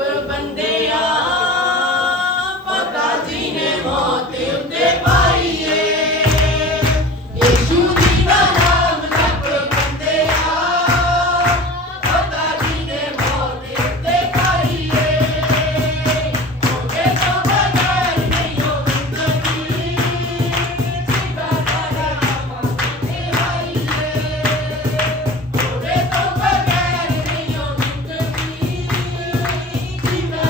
ਬੰਦਿਆ ਪਤਾ ਜੀ ਨੇ ਮੌਤ ਉੱਤੇ ਪਾਈ ਏ ਯੇਸ਼ੂ ਜੀ ਦਾ ਨਾਮ ਜਪ ਬੰਦਿਆ ਪਤਾ ਜੀ ਨੇ ਮੌਤ ਉੱਤੇ ਪਾਈ ਏ ਉਹਦੇ ਤੋਂ ਬਗੈਰ ਨਹੀਂ ਹੋ ਜ਼ਿੰਦਗੀ ਸਿੱਧਾ ਸਾਡਾ ਨਾਮ ਤੇ ਆਈ ਏ ਉਹਦੇ ਤੋਂ ਬਗੈਰ ਨਹੀਂ ਹੋ ਜ਼ਿੰਦਗੀ ਸਿੱਧਾ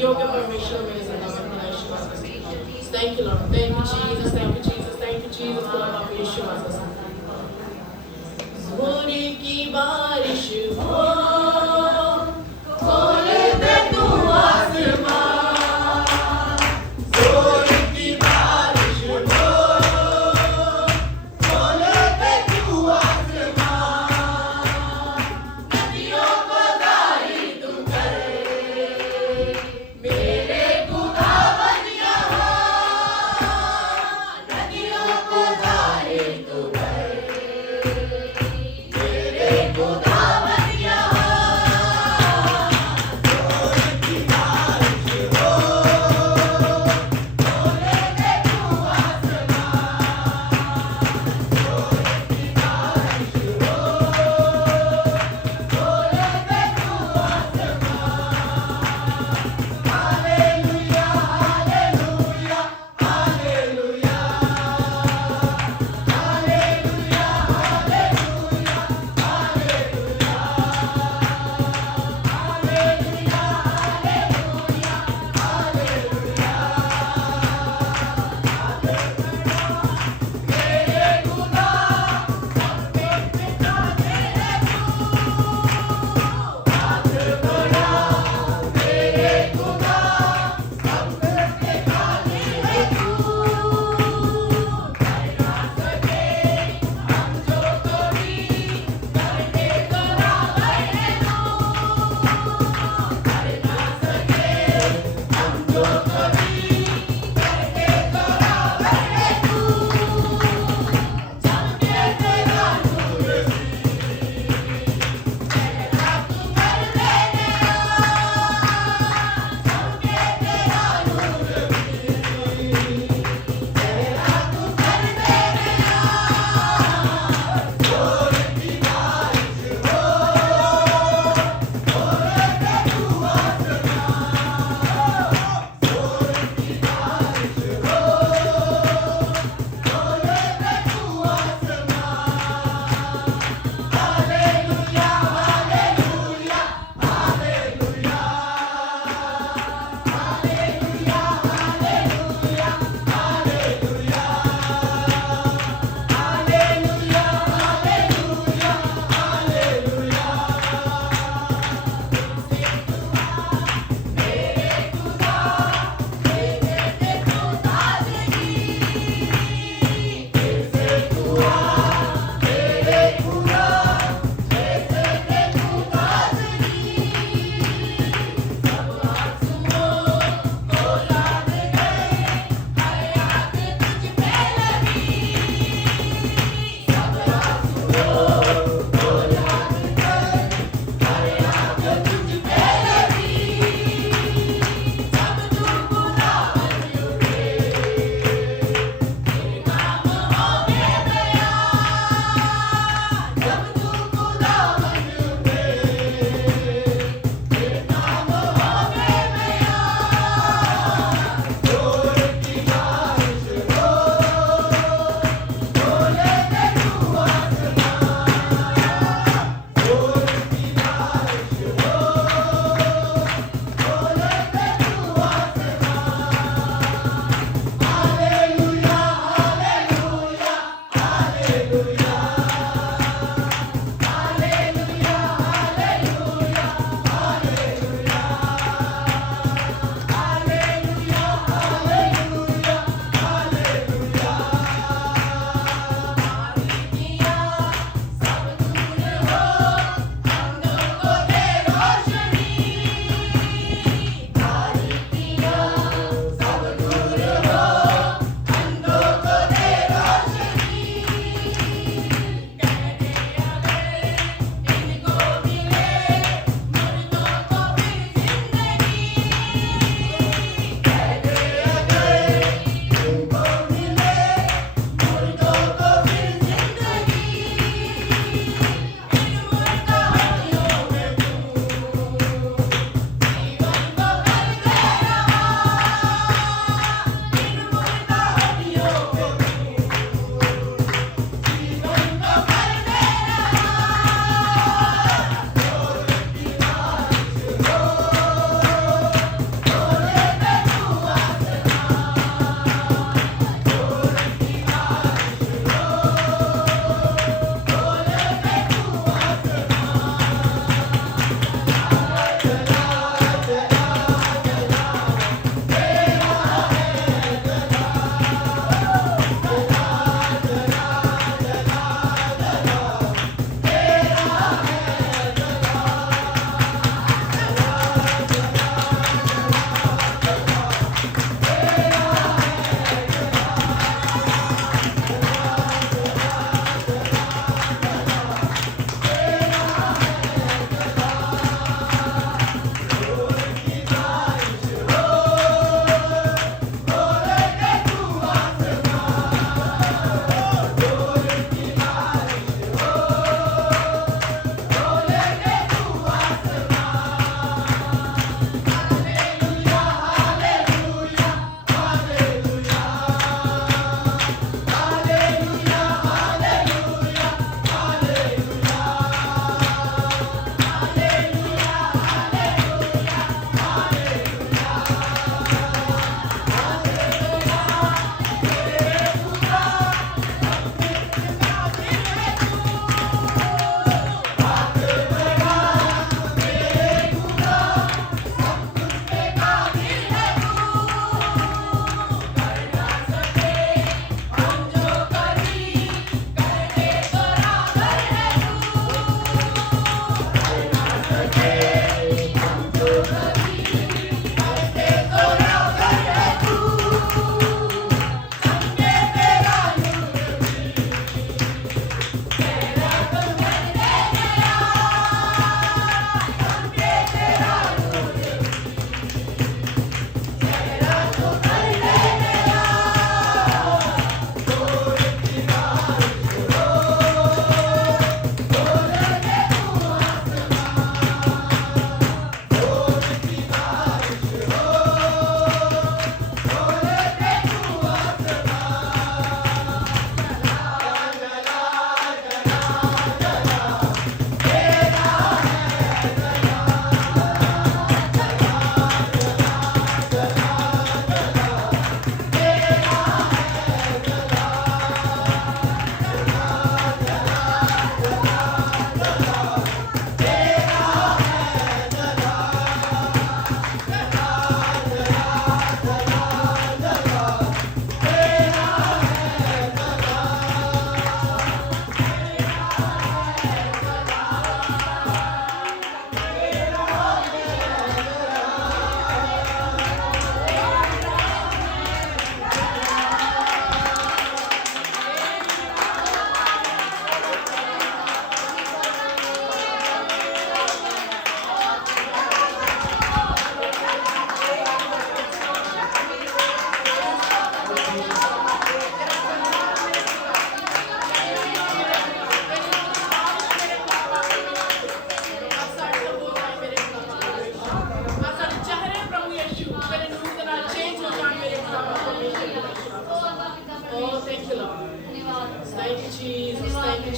योग्य परमेश्वर मेरे सदाबत खुदा यीशु मसीह। Thank you Lord, thank you Jesus, thank you Jesus, thank you Jesus, खुदा बाप यीशु मसीह। जोर की बारिश हो, खोल दे तू आसमान। जोर की बारिश हो, खोल दे तू आसमान। नदियों को जारी तू कर, मेरे खुदा बन यहाँ। नदियों को जारी तू कर, मेरे खुदा बन यहाँ।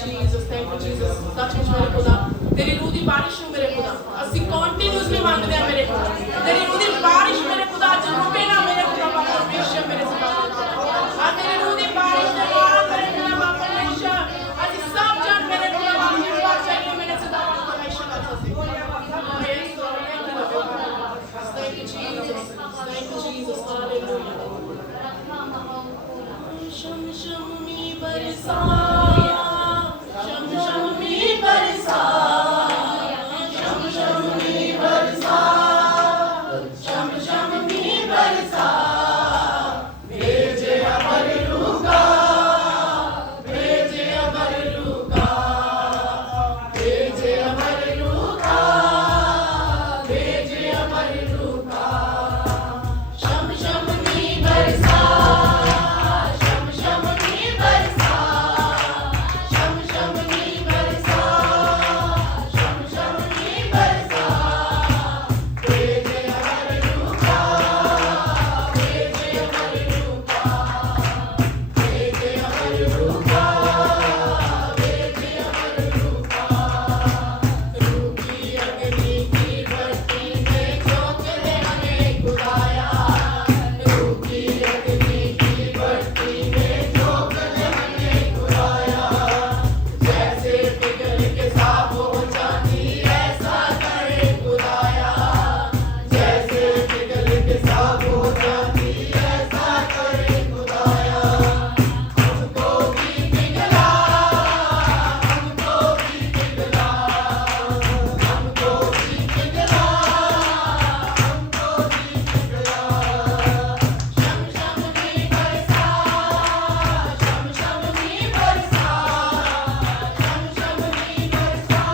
Jesus, thank you Jesus। सचमुच मेरे खुदा तेरी रूह दी बारिश हो मेरे खुदा ਅਸੀਂ ਕੰਟੀਨਿਊਸਲੀ ਮੰਗਦੇ ਆ ਮੇਰੇ खुदा तेरी रूह दी बारिश मेरे खुदा ਅੱਜ ਰੁਕੇ ਨਾ ਮੇਰੇ खुदा बाबा परमेश्वर मेरे खुदा आ तेरी रूह दी बारिश ਦੇ ਨਾਲ ਮੇਰੇ खुदा बाबा परमेश्वर ਅਸੀਂ सब जन मेरे खुदा बाबा की बात चाहिए मेरे खुदा बाबा परमेश्वर अच्छा से thank you Jesus, thank you Jesus, hallelujah। शम शम मी बरसा शम शम मी बरसा शम शम मी बरसा शम शम मी बरसा भेजे अमर रूका भेजे अमर रूका भेजे अमर रूका भेजे अमर रूका शम शम मी बरसा शम शम मी बरसा शम शम मी बरसा शम शम मी बरसा भेजे अमर रूका भेजे अमर रूका भेजे अमर रूका भेजे अमर रूका रूखी अग्नि की भट्टी में झोंक दे हमें खुदाया रूखी अग्नि की भट्टी में झोंक दे हमें खुदाया जैसे पिघल के साफ हो जाती ऐसा करे खुदाया जैसे पिघल के साफ हो जाती ऐसा करे खुदाया हमको भी पिघला हमको भी पिघला हमको भी पिघला हमको भी पिघला शम शम मी बरसा शम शम मी बरसा शम शम मी बरसा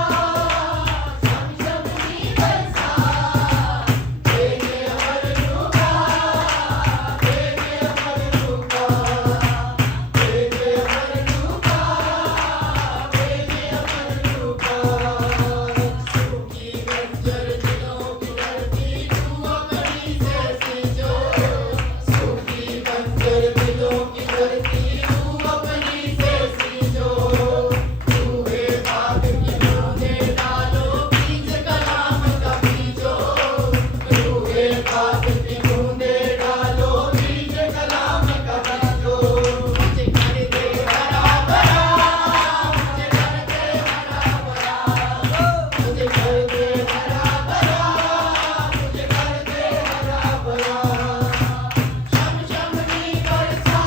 शम शम मी बरसा भेजे अमर रूका भेजे अमर रूका भेजे अमर रूका भेजे अमर रूका सूखी बंजर दिलों की धरती तू अपनी से सींचो सूखी बंजर दिलों की धरती तू अपनी से सींचो रूहे पाक की बूंदें डालो बीज कलाम का बीजो रूहे पाक की बूंदें डालो बीज कलाम का बीजो मुझे कर दे हरा भरा मुझे कर दे हरा भरा मुझे कर दे हरा भरा मुझे कर दे हरा भरा शम शम मी बरसा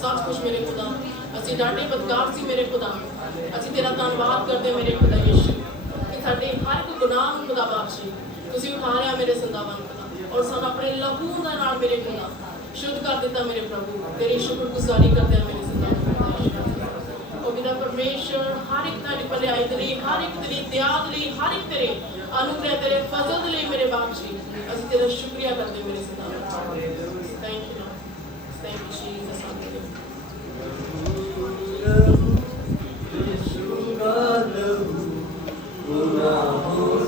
ਸੱਚਮੁੱਚ ਮੇਰੇ ਖੁਦਾ ਅਸੀਂ ਡਾਢੇ ਬਦਕਾਰ ਸੀ ਮੇਰੇ ਖੁਦਾ ਅਸੀਂ ਤੇਰਾ ਧੰਨਵਾਦ ਕਰਦੇ ਮੇਰੇ ਖੁਦਾ ਯਿਸੂ ਕਿ ਸਾਡੇ ਹਰ ਇੱਕ ਗੁਨਾਹ ਨੂੰ ਖੁਦਾ ਬਖਸ਼ੀ ਤੁਸੀਂ ਉਠਾਰਿਆ ਮੇਰੇ ਸੰਦਾਵਾਂ ਨੂੰ ਖੁਦਾ ਔਰ ਸਾਨੂੰ ਆਪਣੇ ਲਹੂ ਦਾ ਨਾਲ ਮੇਰੇ ਖੁਦਾ ਸ਼ੁੱਧ ਕਰ ਦਿੱਤਾ ਮੇਰੇ ਪ੍ਰਭੂ ਤੇਰੀ ਸ਼ੁਕਰਗੁਜ਼ਾਰੀ ਕਰਦੇ ਆ ਮੇਰੇ ਸੰਦਾਵਾਂ ਉਹ ਬਿਨਾ ਪਰਮੇਸ਼ਰ ਹਰ ਇੱਕ ਤੁਹਾਡੀ ਭਲਾਈ ਦੇ ਲਈ ਹਰ ਇੱਕ ਤੇਰੀ ਦਇਆ ਦੇ ਲਈ ਹਰ ਇੱਕ ਤੇਰੇ ਅਨੁਗ੍ਰਹਿ ਤੇਰੇ ਫਜ਼ਲ ਦੇ ਲਈ ਮੇਰੇ ਬਖਸ਼ੀ ਅਸੀਂ ਤੇਰਾ ਸ਼ੁਕਰੀਆ ਕਰਦੇ ਮੇਰੇ ਸੰਦਾਵਾਂ thank you thank you Jesus Pura